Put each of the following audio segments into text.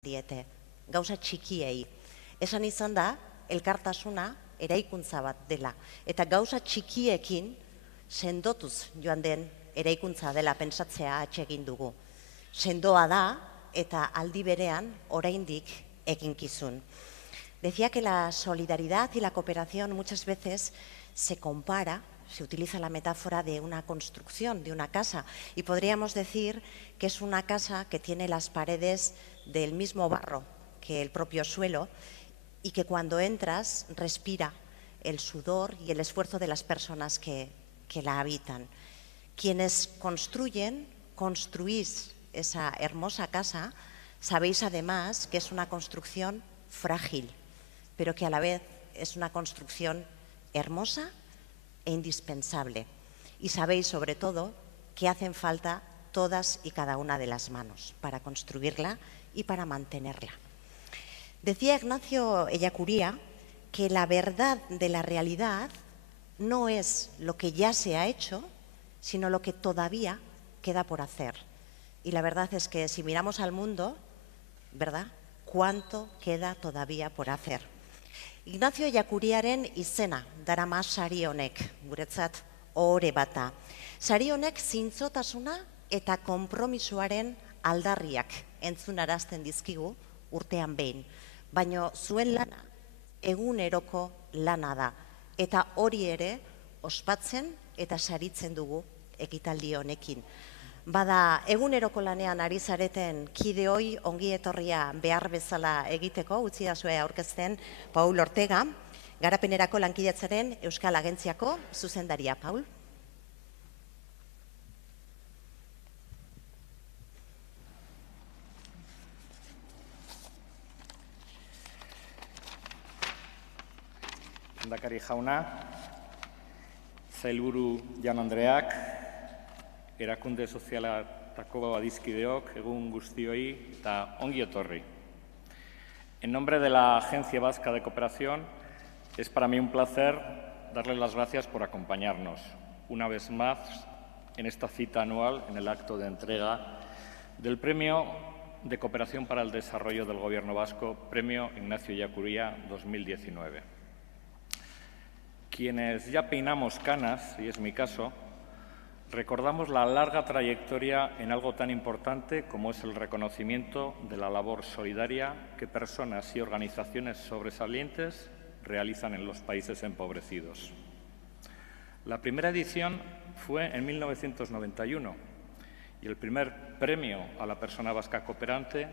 diete, gauza txikiei. Esan izan da, elkartasuna eraikuntza bat dela. Eta gauza txikiekin sendotuz joan den eraikuntza dela pentsatzea atsegin dugu. Sendoa da eta aldi berean oraindik eginkizun. Decía que la solidaridad y la cooperación muchas veces se compara, se utiliza la metáfora de una construcción, de una casa, y podríamos decir que es una casa que tiene las paredes del mismo barro que el propio suelo y que cuando entras respira el sudor y el esfuerzo de las personas que la habitan. Quienes construís esa hermosa casa, sabéis además que es una construcción frágil, pero que a la vez es una construcción hermosa e indispensable. Y sabéis sobre todo que hacen falta todas y cada una de las manos para construirla y para mantenerla. Decía Ignacio Ellacuría que la verdad de la realidad no es lo que ya se ha hecho, sino lo que todavía queda por hacer. Y la verdad es que si miramos al mundo, ¿verdad?, ¿cuánto queda todavía por hacer? Ignacio Ellacuríaren izena darama sari honek, guretzat ohore bata. Sari honek zintzotasuna eta konpromisoaren aldarriak entzunarazten dizkigu urtean behin. Baina zuen lana eguneroko lana da. Eta hori ere ospatzen eta saritzen dugu ekitaldi honekin. Bada eguneroko lanean ari zareten kideoi ongi etorria behar bezala egiteko, utzidazue aurkezten Paul Ortega, Garapenerako Lankidetzaren Euskal Agentziako zuzendaria. Paul. Lehendakari jauna, sailburu jaun andreak, erakunde sozialetako adizkideok, egun guztioi eta ongi etorri. En nombre de la Agencia Vasca de Cooperación, es para mí un placer darles las gracias por acompañarnos una vez más en esta cita anual en el acto de entrega del Premio de Cooperación para el Desarrollo del Gobierno Vasco, Premio Ignacio Ellacuría 2019. Quienes ya peinamos canas, y es mi caso, recordamos la larga trayectoria en algo tan importante como es el reconocimiento de la labor solidaria que personas y organizaciones sobresalientes realizan en los países empobrecidos. La primera edición fue en 1991 y el primer premio a la persona vasca cooperante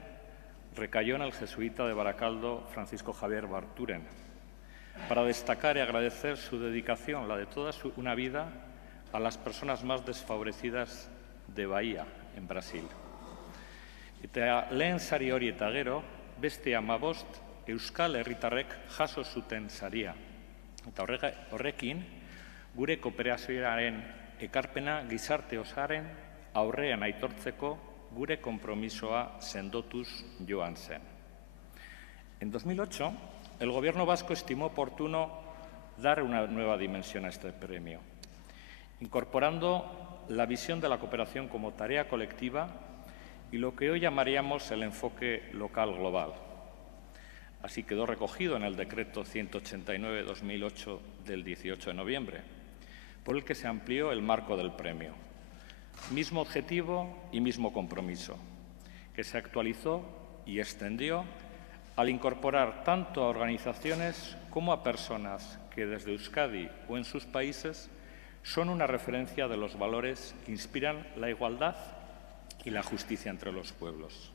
recayó en el jesuita de Baracaldo, Francisco Javier Barturen, para destacar y agradecer su dedicación, la de toda una vida, a las personas más desfavorecidas de Bahía, en Brasil. Eta lehen sari hori eta gero, beste 15 Euskal Herritarrek jaso zuten saria. Eta horrekin, gure kooperazioaren ekarpena gizarte osaren aurrean aitortzeko gure konpromisoa sendotuz joan zen. En 2008, el Gobierno vasco estimó oportuno dar una nueva dimensión a este premio, incorporando la visión de la cooperación como tarea colectiva y lo que hoy llamaríamos el enfoque local global. Así quedó recogido en el Decreto 189/2008 del 18 de noviembre, por el que se amplió el marco del premio. Mismo objetivo y mismo compromiso, que se actualizó y extendió al incorporar tanto a organizaciones como a personas que desde Euskadi o en sus países son una referencia de los valores que inspiran la igualdad y la justicia entre los pueblos.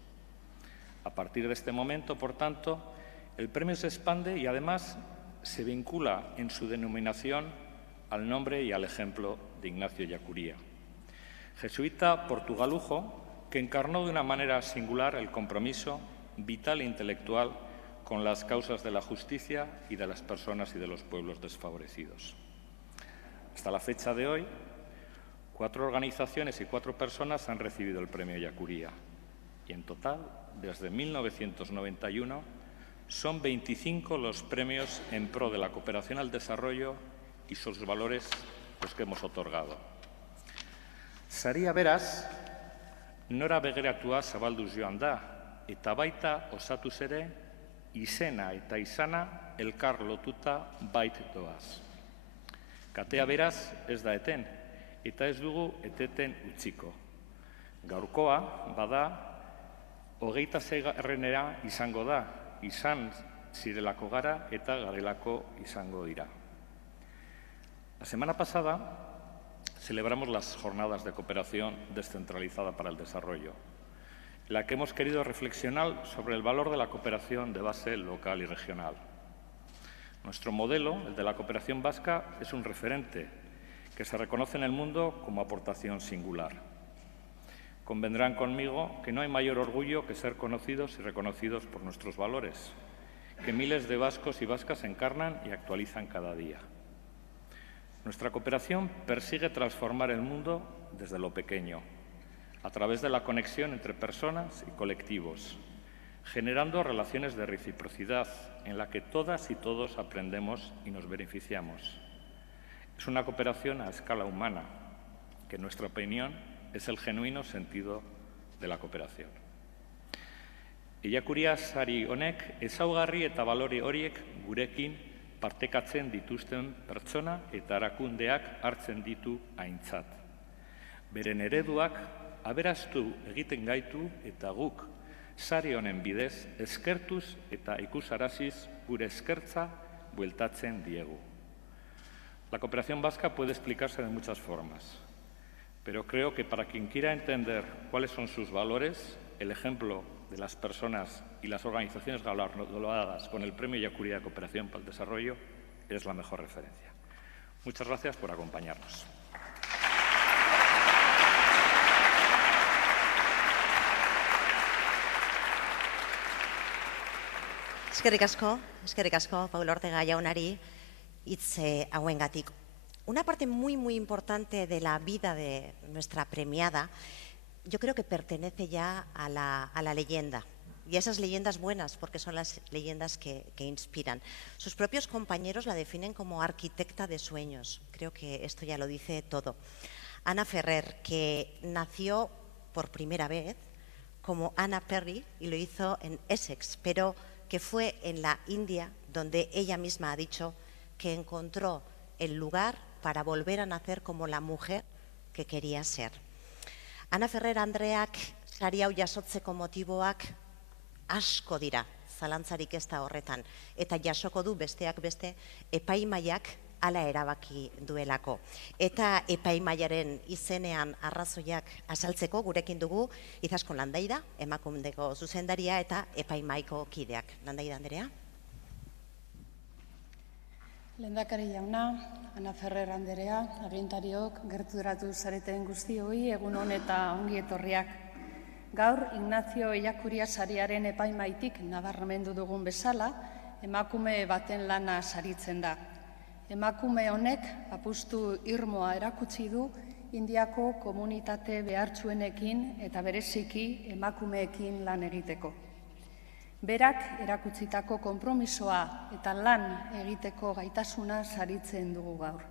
A partir de este momento, por tanto, el premio se expande y además se vincula en su denominación al nombre y al ejemplo de Ignacio Ellacuría, jesuita portugalujo que encarnó de una manera singular el compromiso vital e intelectual con las causas de la justicia y de las personas y de los pueblos desfavorecidos. Hasta la fecha de hoy, 4 organizaciones y 4 personas han recibido el Premio Ellacuría y en total, desde 1991, son 25 los premios en pro de la cooperación al desarrollo y sus valores los que hemos otorgado. Saria beraz, nora begiratua zabalduz joan da, eta baita osatuz ere, izena eta izana elkar lotuta bait doaz. Katea beraz ez da eten, eta ez dugu eteten utziko. Gaurkoa, bada, 26. izango da, izan zirelako gara eta garelako izango dira. La semana pasada celebramos las Jornadas de Cooperación Descentralizada para el Desarrollo, en la que hemos querido reflexionar sobre el valor de la cooperación de base local y regional. Nuestro modelo, el de la cooperación vasca, es un referente que se reconoce en el mundo como aportación singular. Convendrán conmigo que no hay mayor orgullo que ser conocidos y reconocidos por nuestros valores, que miles de vascos y vascas encarnan y actualizan cada día. Nuestra cooperación persigue transformar el mundo desde lo pequeño, a través de la conexión entre personas y colectivos, generando relaciones de reciprocidad en la que todas y todos aprendemos y nos beneficiamos. Es una cooperación a escala humana, que en nuestra opinión es el genuino sentido de la cooperación. Eiakuria sari honek ezaugarri eta balore horiek gurekin partekatzen dituzten pertsona eta erakundeak hartzen ditu aintzat. Beren ereduak aberastu egiten gaitu eta guk sari honen bidez eskertuz eta ikusaraziz gure eskertza bueltatzen diegu. La cooperación vasca puede explicarse de muchas formas, pero creo que para quien quiera entender cuáles son sus valores, el ejemplo de las personas y las organizaciones galardonadas con el Premio Eiakuria de Cooperación para el Desarrollo es la mejor referencia. Muchas gracias por acompañarnos. Eskerrik asko, Paulo Ortega jaunari hitz hauengatik. Una parte muy importante de la vida de nuestra premiada, yo creo que pertenece ya a la leyenda. Y esas leyendas buenas, porque son las leyendas que inspiran. Sus propios compañeros la definen como arquitecta de sueños. Creo que esto ya lo dice todo. Anna Ferrer, que nació por primera vez como Anna Perry y lo hizo en Essex, pero que fue en la India donde ella misma ha dicho que encontró el lugar para volver a nacer como la mujer que quería ser. Anna Ferrer andreak sari hau jasotzeko motiboak asko dira, zalantzarik ez da horretan, eta jasoko du besteak beste epaimaiak hala erabaki duelako. Eta epaimaiaren izenean arrazoiak azaltzeko gurekin dugu Izaskun Landaida, emakundeko zuzendaria eta epaimaiko kideak. Landaida Andrea. Lehendakari jauna, Anna Ferrer Andrea, agintariok, gerturatu zareten guztioi, egun hon eta ongi etorriak. Gaur, Ignacio Eiakuria sariaren epaimaitik nabarmendu dugun bezala, emakume baten lana saritzen da. Emakume honek apustu irmoa erakutsi du Indiako komunitate behartsuenekin eta bereziki emakumeekin lan egiteko. Berak erakutsitako konpromisoa eta lan egiteko gaitasuna saritzen dugu gaur.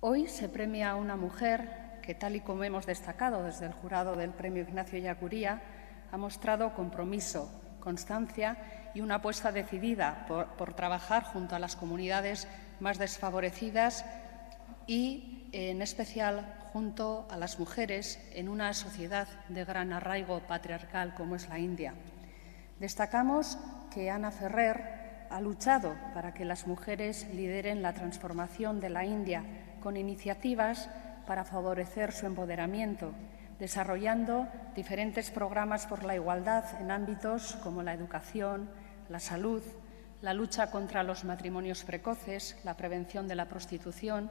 Hoy se premia a una mujer que, tal y como hemos destacado desde el jurado del Premio Ignacio Eiakuria, ha mostrado compromiso, constancia y una apuesta decidida por trabajar junto a las comunidades más desfavorecidas y, en especial, junto a las mujeres en una sociedad de gran arraigo patriarcal como es la India. Destacamos que Anna Ferrer ha luchado para que las mujeres lideren la transformación de la India con iniciativas para favorecer su empoderamiento, desarrollando diferentes programas por la igualdad en ámbitos como la educación, la salud, la lucha contra los matrimonios precoces, la prevención de la prostitución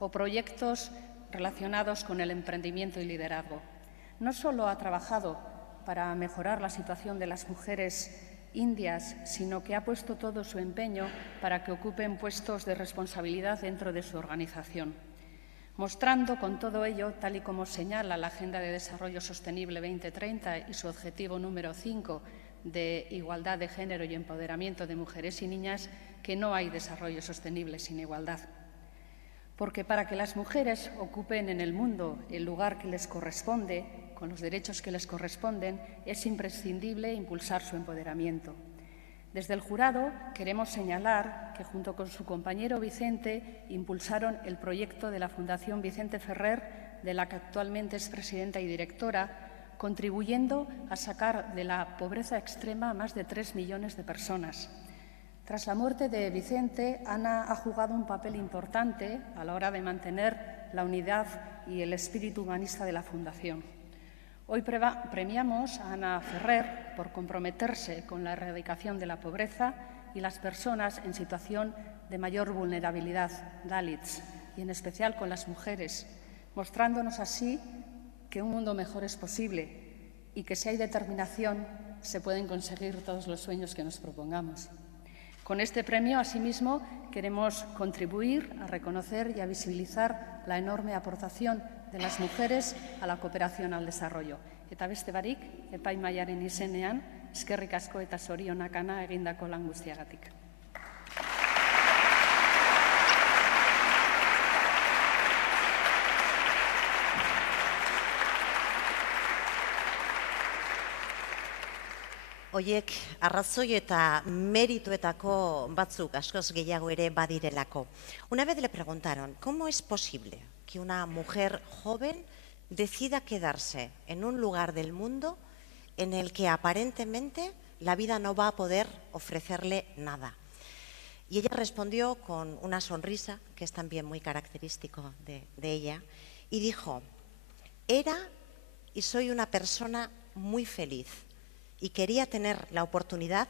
o proyectos relacionados con el emprendimiento y liderazgo. No solo ha trabajado para mejorar la situación de las mujeres indias, sino que ha puesto todo su empeño para que ocupen puestos de responsabilidad dentro de su organización, mostrando con todo ello, tal y como señala la Agenda de Desarrollo Sostenible 2030 y su objetivo número 5 de igualdad de género y empoderamiento de mujeres y niñas, que no hay desarrollo sostenible sin igualdad. Porque para que las mujeres ocupen en el mundo el lugar que les corresponde, con los derechos que les corresponden, es imprescindible impulsar su empoderamiento. Desde el jurado queremos señalar que, junto con su compañero Vicente, impulsaron el proyecto de la Fundación Vicente Ferrer, de la que actualmente es presidenta y directora, contribuyendo a sacar de la pobreza extrema a más de 3 millones de personas. Tras la muerte de Vicente, Ana ha jugado un papel importante a la hora de mantener la unidad y el espíritu humanista de la Fundación. Hoy premiamos a Ana Ferrer por comprometerse con la erradicación de la pobreza y las personas en situación de mayor vulnerabilidad, Dalits, y en especial con las mujeres, mostrándonos así que un mundo mejor es posible y que si hay determinación se pueden conseguir todos los sueños que nos propongamos. Con este premio, asimismo, queremos contribuir a reconocer y a visibilizar la enorme aportación de las mujeres a la cooperación al desarrollo. Eta beste barik, epaimahaiaren izenean, eskerrik asko eta zorionak Ana egindako lan guztiagatik. Hoiek arrazoi eta merituetako batzuk askoz gehiago ere badirelako. Una vez le preguntaron, ¿cómo es posible que una mujer joven decida quedarse en un lugar del mundo en el que aparentemente la vida no va a poder ofrecerle nada? Y ella respondió con una sonrisa, que es también muy característico de ella, y dijo, era y soy una persona muy feliz y quería tener la oportunidad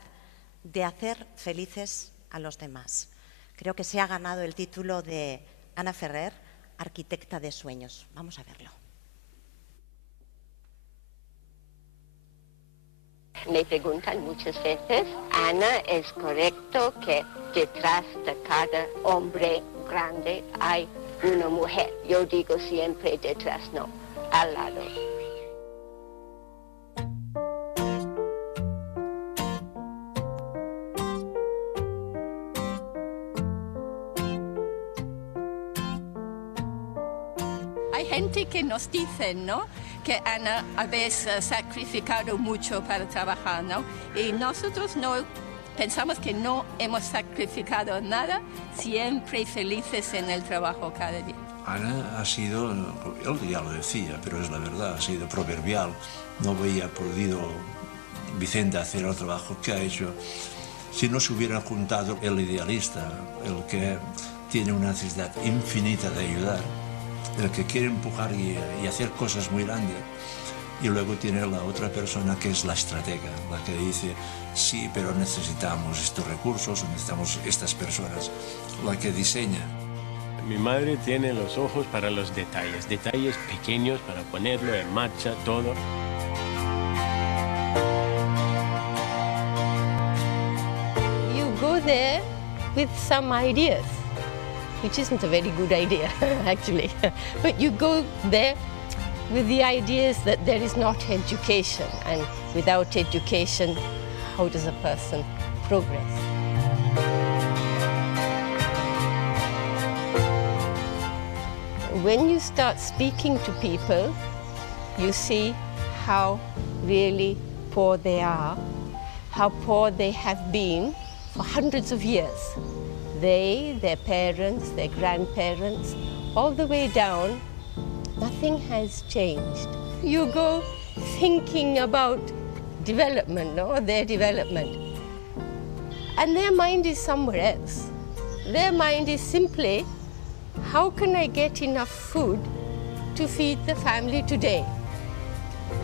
de hacer felices a los demás. Creo que se ha ganado el título de Ana Ferrer, arquitecta de sueños. Vamos a verlo. Me preguntan muchas veces, Ana, ¿es correcto que detrás de cada hombre grande hay una mujer? Yo digo siempre detrás, no, al lado. Hay gente que nos dice, ¿no?, que Ana habéis sacrificado mucho para trabajar, ¿no? Y nosotros no pensamos que no hemos sacrificado nada, siempre felices en el trabajo cada día. Ana ha sido, él ya lo decía, pero es la verdad, ha sido proverbial. No habría podido Vicente hacer el trabajo que ha hecho si no se hubiera juntado el idealista, el que tiene una necesidad infinita de ayudar, el que quiere empujar y hacer cosas muy grandes, y luego tiene la otra persona que es la estratega, la que dice, sí, pero necesitamos estos recursos, necesitamos estas personas, la que diseña. Mi madre tiene los ojos para los detalles pequeños para ponerlo en marcha todo. You go there with some ideas, which isn't a very good idea, actually. But you go there with the ideas that there is not education, and without education, how does a person progress? When you start speaking to people, you see how really poor they are, how poor they have been for hundreds of years. They, their parents, their grandparents, all the way down, nothing has changed. You go thinking about development, no? Their development. And their mind is somewhere else. Their mind is simply, how can I get enough food to feed the family today?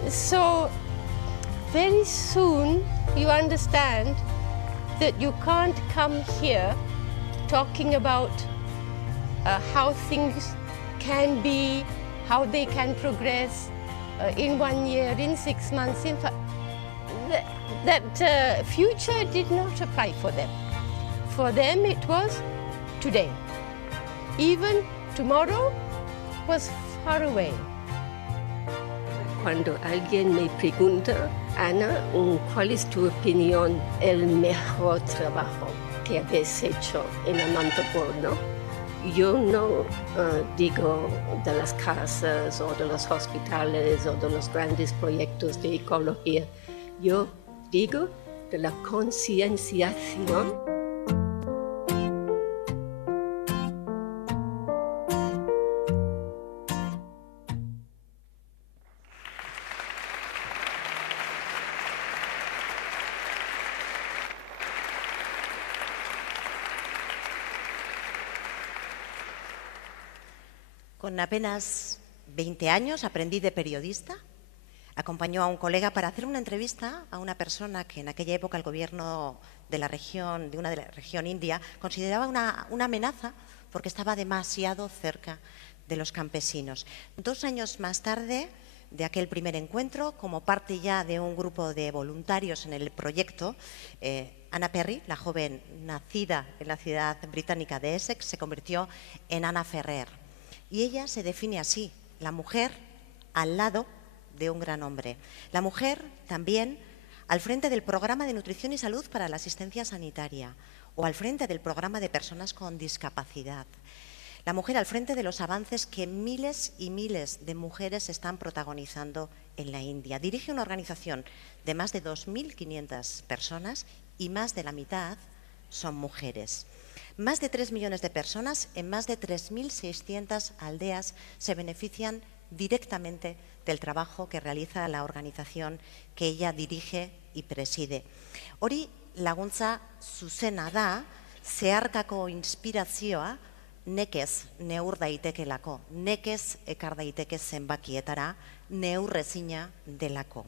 So very soon you understand that you can't come here talking about how things can be, how they can progress in 1 year, in 6 months. In fact, that future did not apply for them. For them it was today. Even tomorrow was far away. Cuando alguien me pregunta, Ana, ¿cuál es tu opinión el mejor trabajo que habéis hecho en Anantapur, no? Yo no digo de las casas o de los hospitales o de los grandes proyectos de ecología. Yo digo de la concienciación. Con apenas 20 años aprendí de periodista. Acompañó a un colega para hacer una entrevista a una persona que en aquella época el gobierno de la región india, consideraba una amenaza porque estaba demasiado cerca de los campesinos. 2 años más tarde de aquel primer encuentro, como parte ya de un grupo de voluntarios en el proyecto, Anna Perry, la joven nacida en la ciudad británica de Essex, se convirtió en Anna Ferrer. Y ella se define así, la mujer al lado de un gran hombre. La mujer también al frente del programa de nutrición y salud para la asistencia sanitaria o al frente del programa de personas con discapacidad. La mujer al frente de los avances que miles y miles de mujeres están protagonizando en la India. Dirige una organización de más de 2.500 personas y más de la mitad son mujeres. Más de 3 millones de personas en más de 3.600 aldeas se benefician directamente del trabajo que realiza la organización que ella dirige y preside. Hori laguntza zuzena da, zeharkako inspirazioa nekez neur daitekelako, nekez ekar daiteke zenbakietara, neurrezina delako.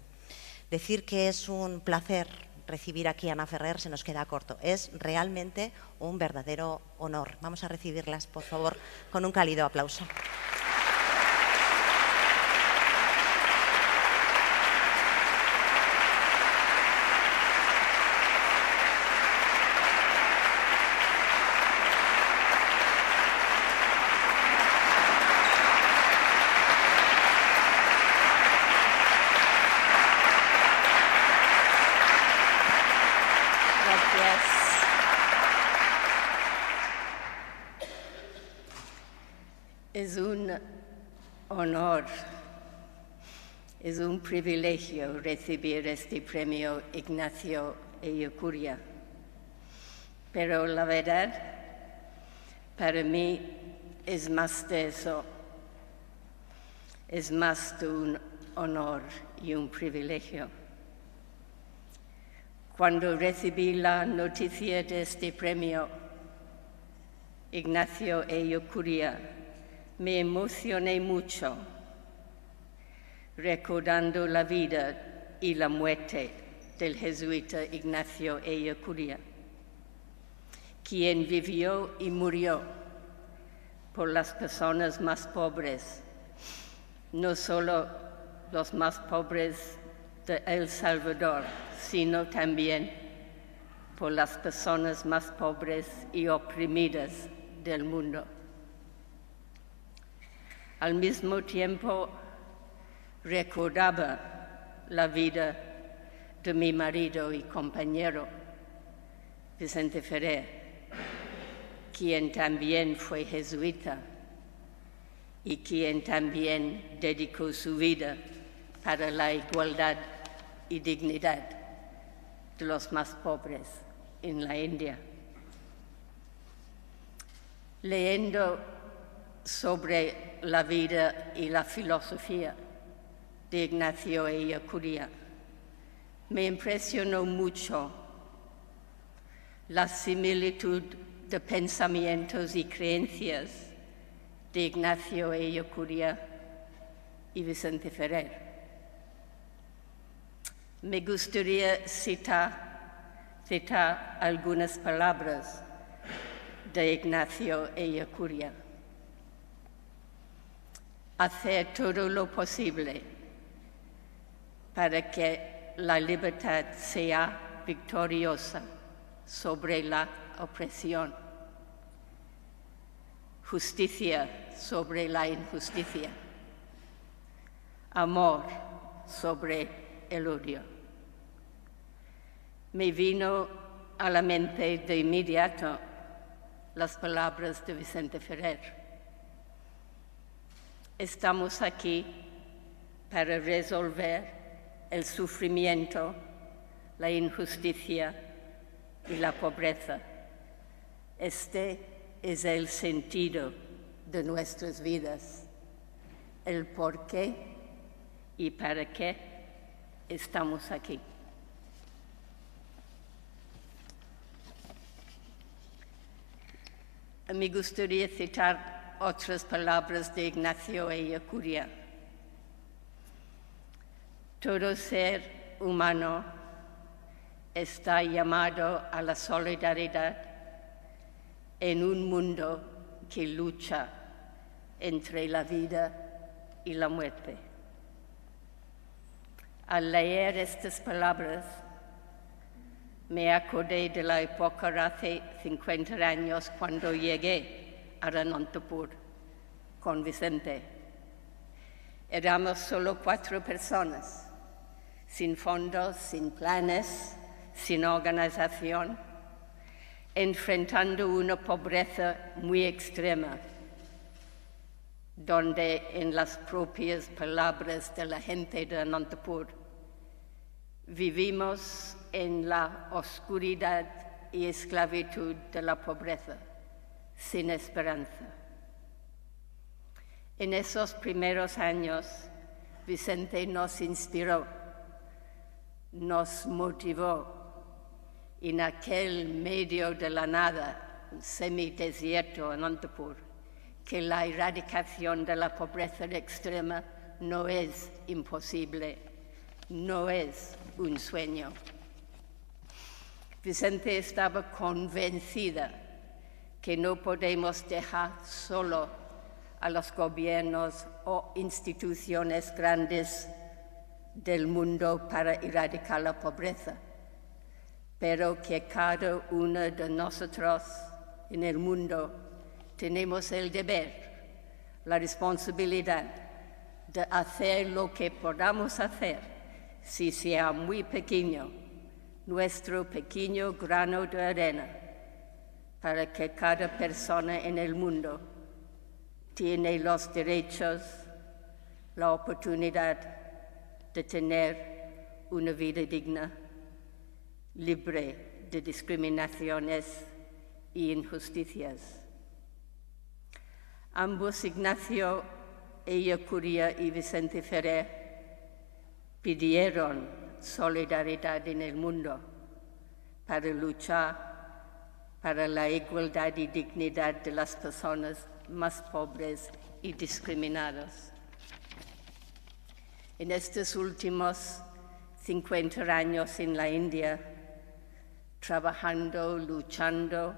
Decir que es un placer recibir aquí a Anna Ferrer se nos queda corto. Es realmente un verdadero honor. Vamos a recibirlas, por favor, con un cálido aplauso. Es un honor, es un privilegio recibir este premio Ignacio Ellacuría. Pero la verdad, para mí es más de eso, es más de un honor y un privilegio. Cuando recibí la noticia de este premio Ignacio Ellacuría, me emocioné mucho, recordando la vida y la muerte del jesuita Ignacio Ellacuría, quien vivió y murió por las personas más pobres, no solo los más pobres de El Salvador, sino también por las personas más pobres y oprimidas del mundo. Al mismo tiempo, recordaba la vida de mi marido y compañero, Vicente Ferrer, quien también fue jesuita y quien también dedicó su vida para la igualdad y dignidad de los más pobres en la India. Leyendo sobre la vida y la filosofía de Ignacio Ellacuría, me impresionó mucho la similitud de pensamientos y creencias de Ignacio Ellacuría y Vicente Ferrer. Me gustaría citar algunas palabras de Ignacio Ellacuría. Hacer todo lo posible para que la libertad sea victoriosa sobre la opresión, justicia sobre la injusticia, amor sobre el odio. Me vino a la mente de inmediato las palabras de Vicente Ferrer. Estamos aquí para resolver el sufrimiento, la injusticia y la pobreza. Este es el sentido de nuestras vidas, el por qué y para qué estamos aquí. Me gustaría citar otras palabras de Ignacio Ellacuría. Todo ser humano está llamado a la solidaridad en un mundo que lucha entre la vida y la muerte. Al leer estas palabras, me acordé de la época hace 50 años cuando llegué a Anantapur con Vicente. Éramos solo 4 personas, sin fondos, sin planes, sin organización, enfrentando una pobreza muy extrema, donde, en las propias palabras de la gente de Anantapur, vivimos en la oscuridad y esclavitud de la pobreza, sin esperanza. En esos primeros años, Vicente nos inspiró, nos motivó. En aquel medio de la nada, semidesierto en Anantapur, que la erradicación de la pobreza extrema no es imposible, no es un sueño. Vicente estaba convencida que no podemos dejar solo a los gobiernos o instituciones grandes del mundo para erradicar la pobreza, pero que cada uno de nosotros en el mundo tenemos el deber, la responsabilidad de hacer lo que podamos hacer, si sea muy pequeño, nuestro pequeño grano de arena, para que cada persona en el mundo tiene los derechos, la oportunidad de tener una vida digna, libre de discriminaciones y injusticias. Ambos, Ignacio Ellacuría y Vicente Ferrer, pidieron solidaridad en el mundo para luchar para la igualdad y dignidad de las personas más pobres y discriminadas. En estos últimos 50 años en la India, trabajando, luchando,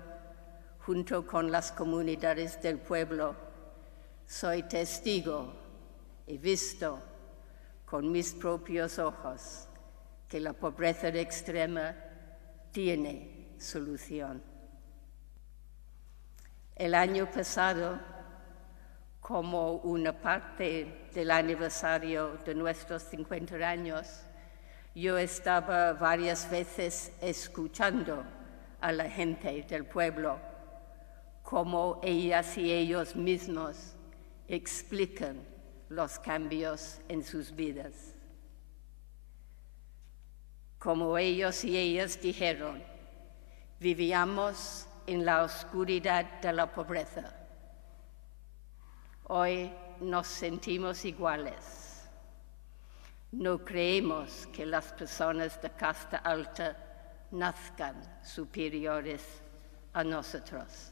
junto con las comunidades del pueblo, soy testigo, he visto con mis propios ojos que la pobreza extrema tiene solución. El año pasado, como una parte del aniversario de nuestros 50 años, yo estaba varias veces escuchando a la gente del pueblo, cómo ellas y ellos mismos explican los cambios en sus vidas. Como ellos y ellas dijeron, vivíamos en la oscuridad de la pobreza. Hoy nos sentimos iguales. No creemos que las personas de casta alta nazcan superiores a nosotros.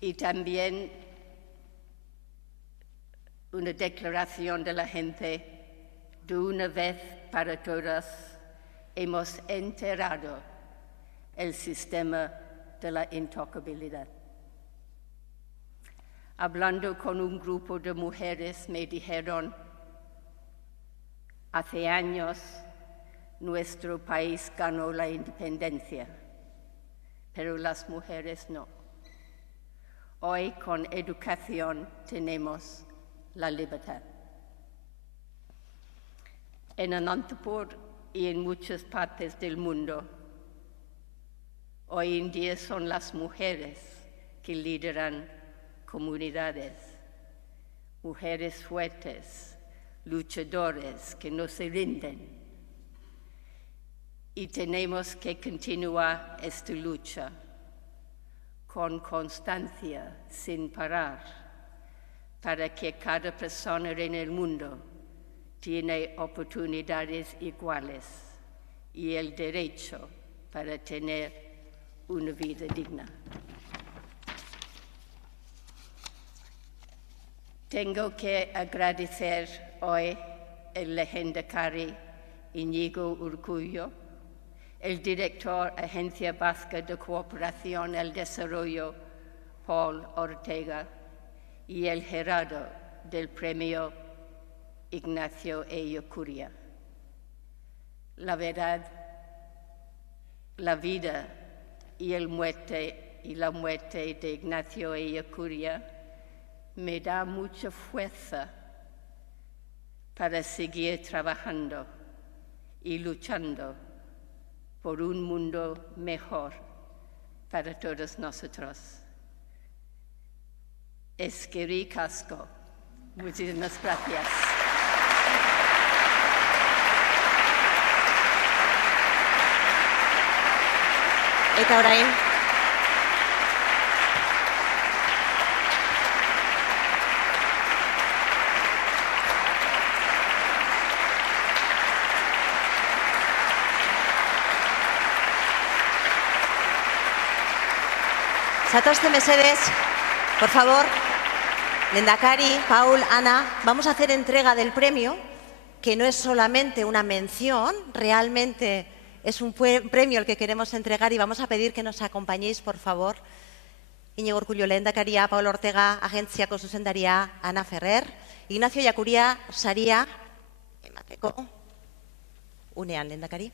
Y también una declaración de la gente: de una vez para todas hemos enterrado el sistema de la intocabilidad. Hablando con un grupo de mujeres me dijeron: hace años nuestro país ganó la independencia, pero las mujeres no. Hoy con educación tenemos la libertad. En Anantapur y en muchas partes del mundo, Hoy en día son las mujeres que lideran comunidades, mujeres fuertes, luchadores que no se rinden. Y tenemos que continuar esta lucha con constancia, sin parar, para que cada persona en el mundo tiene oportunidades iguales y el derecho para tener una vida digna. Tengo que agradecer hoy al lehendakari Íñigo Urkullu, el director Agencia Vasca de Cooperación al Desarrollo Paul Ortega y el jurado del Premio Ignacio Ellacuría. La verdad, la vida y la muerte de Ignacio Ellacuría me da mucha fuerza para seguir trabajando y luchando por un mundo mejor para todos nosotros. Eskerrik asko. Muchísimas gracias. Eta orain, zatozte mesedez, por favor, lehendakari, Paul, Ana, vamos a hacer entrega del premio, que no es solamente una mención, realmente es un premio el que queremos entregar y vamos a pedir que nos acompañéis, por favor. Íñigo Urkullu lehendakaria, Paul Ortega, agentziako zuzendaria, Ana Ferrer, Ignacio Ellacuría saria, emateko, unean lehendakari.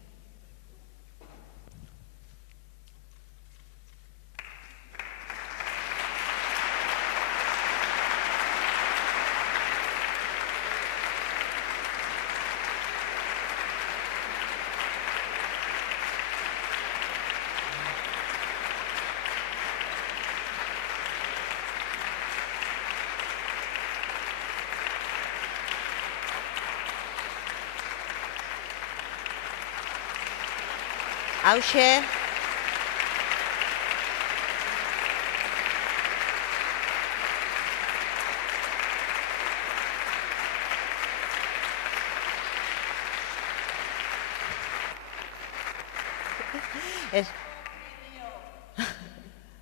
Hauxe, es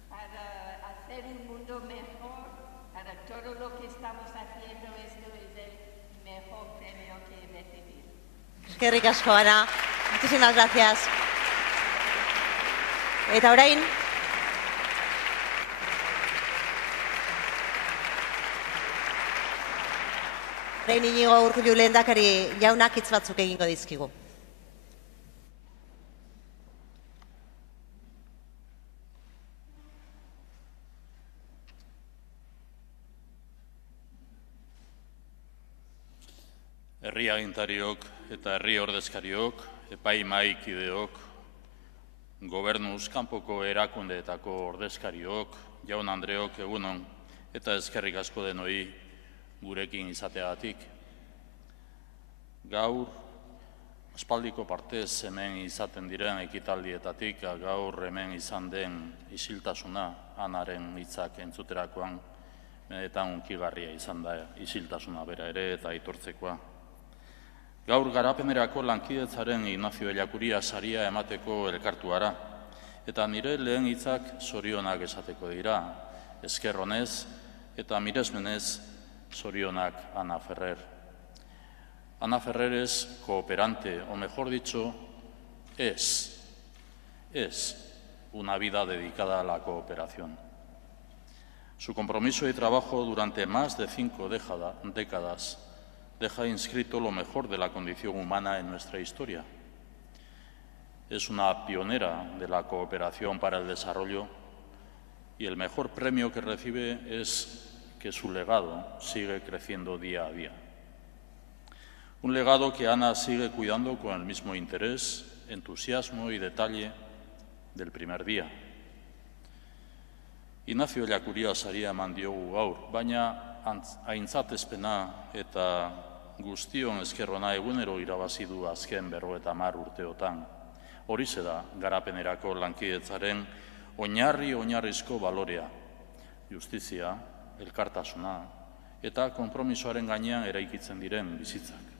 para hacer un mundo mejor, para todo lo que estamos haciendo, esto es el mejor premio que he recibido. eskerrik asko, Ana. Muchísimas gracias. Eta orain, Íñigo Urkullu lehendakari jaunak hitz batzuk egingo dizkigu. Herri agintariok eta herri ordezkariok, epaimahaikideok, gobernuz kanpoko erakundeetako ordezkariok, jaun andreok egunon eta eskerrik asko denoi gurekin izateagatik. Gaur, aspaldiko partez hemen izaten diren ekitaldietatik, gaur hemen izan den isiltasuna, Anaren hitzak entzuterakoan, benetan hunkigarria izan da isiltasuna bera ere eta aitortzekoa. Gaur garapenerako lankidetzaren Ignacio Ellacuría saria emateko elkartu gara, eta nire lehen hitzak zorionak esateko dira, esker honez eta miresmenez zorionak Ana Ferrer. Ana Ferrer es cooperante, o mejor dicho, es una vida dedicada a la cooperación. Su compromiso y trabajo durante más de 5 décadas deja inscrito lo mejor de la condición humana en nuestra historia. Es una pionera de la cooperación para el desarrollo y el mejor premio que recibe es que su legado sigue creciendo día a día. Un legado que Ana sigue cuidando con el mismo interés, entusiasmo y detalle del primer día. Ignacio Ellacuría saria eman diogu gaur, baina aintzatespena eta guztion esker ona egunero irabazi du azken 50 urteotan. Horixe da garapenerako lankidetzaren oinarrizko balorea, justizia, elkartasuna eta konpromisoaren gainean eraikitzen diren bizitzak.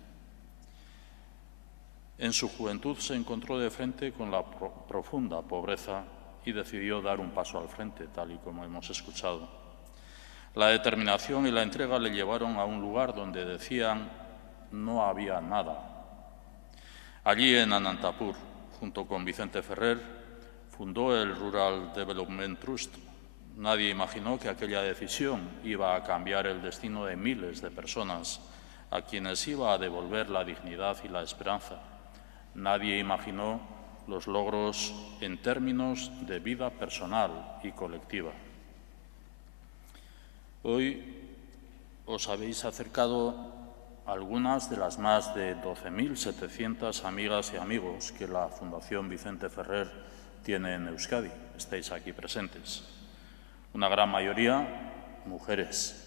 En su juventud se encontró de frente con la profunda pobreza y decidió dar un paso al frente, tal y como hemos escuchado. La determinación y la entrega le llevaron a un lugar donde decían no había nada. Allí en Anantapur, junto con Vicente Ferrer, fundó el Rural Development Trust. Nadie imaginó que aquella decisión iba a cambiar el destino de miles de personas a quienes iba a devolver la dignidad y la esperanza. Nadie imaginó los logros en términos de vida personal y colectiva. Hoy os habéis acercado a algunas de las más de 12.700 amigas y amigos que la Fundación Vicente Ferrer tiene en Euskadi. Estáis aquí presentes. Una gran mayoría, mujeres.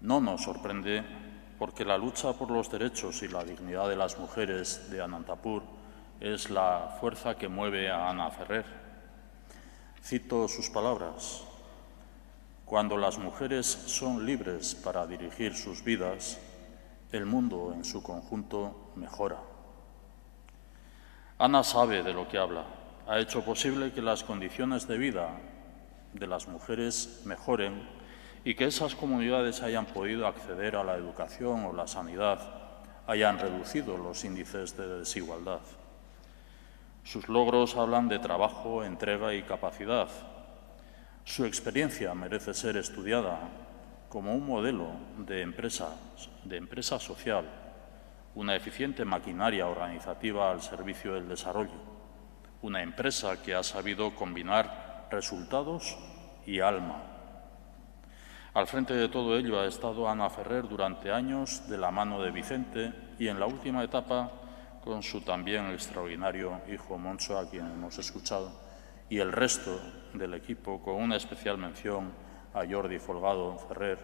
No nos sorprende porque la lucha por los derechos y la dignidad de las mujeres de Anantapur es la fuerza que mueve a Ana Ferrer. Cito sus palabras: cuando las mujeres son libres para dirigir sus vidas, el mundo en su conjunto mejora. Ana sabe de lo que habla. Ha hecho posible que las condiciones de vida de las mujeres mejoren y que esas comunidades hayan podido acceder a la educación o la sanidad, hayan reducido los índices de desigualdad. Sus logros hablan de trabajo, entrega y capacidad. Su experiencia merece ser estudiada como un modelo de empresa social, una eficiente maquinaria organizativa al servicio del desarrollo, una empresa que ha sabido combinar resultados y alma. Al frente de todo ello ha estado Ana Ferrer durante años de la mano de Vicente y en la última etapa con su también extraordinario hijo Moncho, a quien hemos escuchado, y el resto del equipo, con una especial mención a Jordi Folgado Ferrer,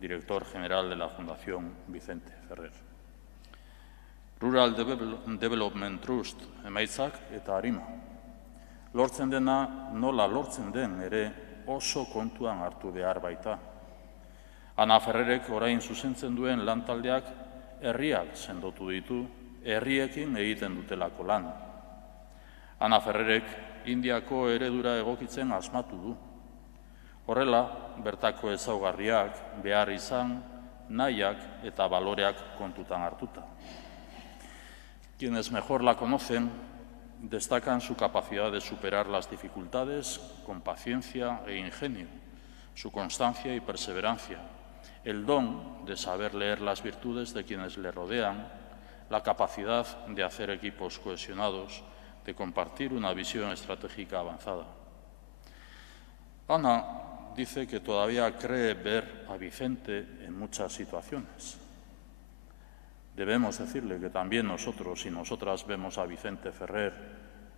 director general de la Fundación Vicente Ferrer. Rural Development Trust emaitzak eta harima. Lortzen dena nola lortzen den ere oso kontuan hartu behar baita. Ana Ferrerek orain zuzentzen duen lantaldeak herriak sendotu ditu, herriekin egiten dutelako lan. Ana Ferrerek Indiako eredura egokitzen asmatu du. Horrela, bertako ezaugarriak, behar izan, nahiak eta baloreak kontutan hartuta. Quienes mejor la conocen destacan su capacidad de superar las dificultades con paciencia e ingenio, su constancia y perseverancia, el don de saber leer las virtudes de quienes le rodean, la capacidad de hacer equipos cohesionados, de compartir una visión estratégica avanzada. Ana dice que todavía cree ver a Vicente en muchas situaciones. Debemos decirle que también nosotros y nosotras vemos a Vicente Ferrer,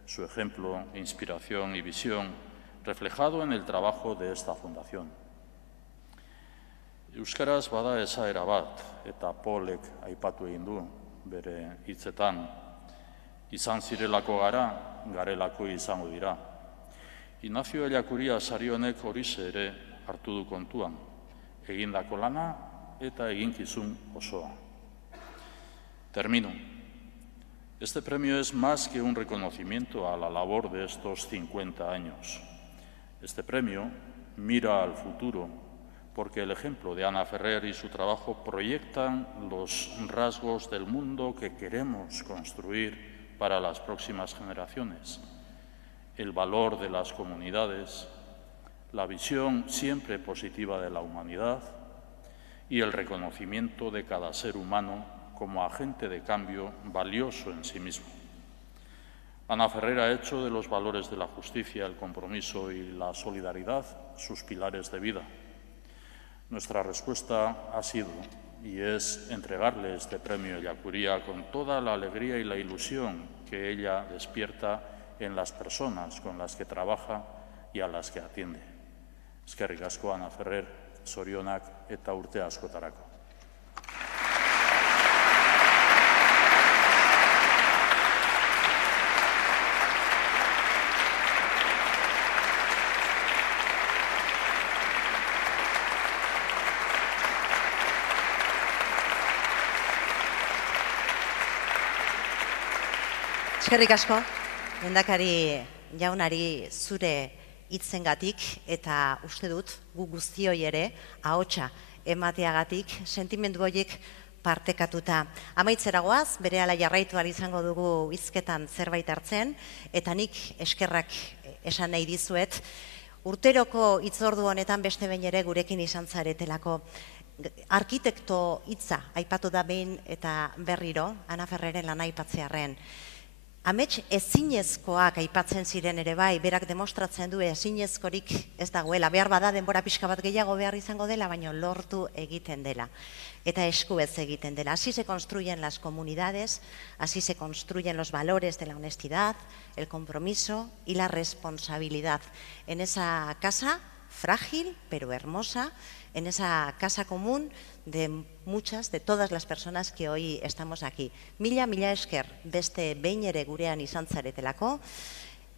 su ejemplo, inspiración y visión, reflejado en el trabajo de esta fundación. Euskaraz bada esaera bat, eta Polek aipatu egin du bere hitzetan, izan zirelako gara, garelako izango dira. Ignacio Ellacuría sari honek horixe ere hartu du kontuan, egindako lana eta eginkizun osoa. Termino. Este premio es más que un reconocimiento a la labor de estos 50 años. Este premio mira al futuro porque el ejemplo de Ana Ferrer y su trabajo proyectan los rasgos del mundo que queremos construir para las próximas generaciones. El valor de las comunidades, la visión siempre positiva de la humanidad y el reconocimiento de cada ser humano como agente de cambio valioso en sí mismo. Ana Ferrer ha hecho de los valores de la justicia, el compromiso y la solidaridad sus pilares de vida. Nuestra respuesta ha sido y es entregarle este premio Ellacuría con toda la alegría y la ilusión que ella despierta en las personas con las que trabaja y a las que atiende. Eskerrik asko, Ana Ferrer, zorionak eta urte askotarako. Eskerrik asko, lehendakari jaunari zure hitzengatik eta uste dut gu guztioi ere ahotsa emateagatik sentimendu horiek partekatuta. Amaitzera goaz, berehala jarraitu ahal izango dugu hizketan zerbait hartzen, eta nik eskerrak esan nahi dizuet. Urteroko hitzordu honetan beste behin ere gurekin izan zaretelako. Arkitekto hitza aipatu da behin eta berriro, Ana Ferreren lana aipatzearren. Amets ezinezkoak aipatzen ziren ere bai, berak demostratzen du ezinezkorik ez dagoela. Behar bada denbora pixka bat gehiago behar izango dela, baina lortu egiten dela. Eta eskuez egiten dela. Así se construyen las comunidades, así se construyen los valores de la honestidad, el compromiso y la responsabilidad. En esa casa frágil, pero hermosa, en esa casa común de muchas, de todas las personas que hoy estamos aquí. Mila esker beste behin ere gurean izan zaretelako,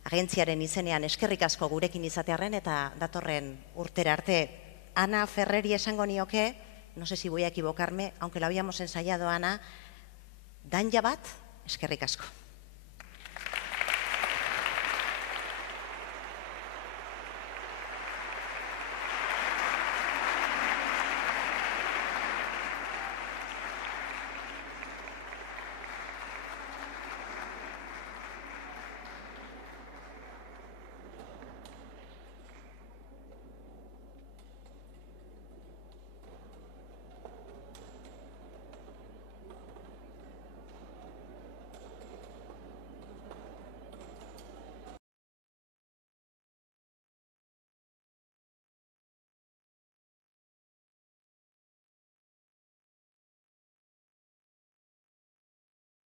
agentziaren izenean eskerrik asko gurekin izatearren eta datorren urtera arte. Ana Ferreri esango nioke, no sé si voy a equivocarme, aunque lo habíamos ensayado, Ana, danja bat, eskerrik asko.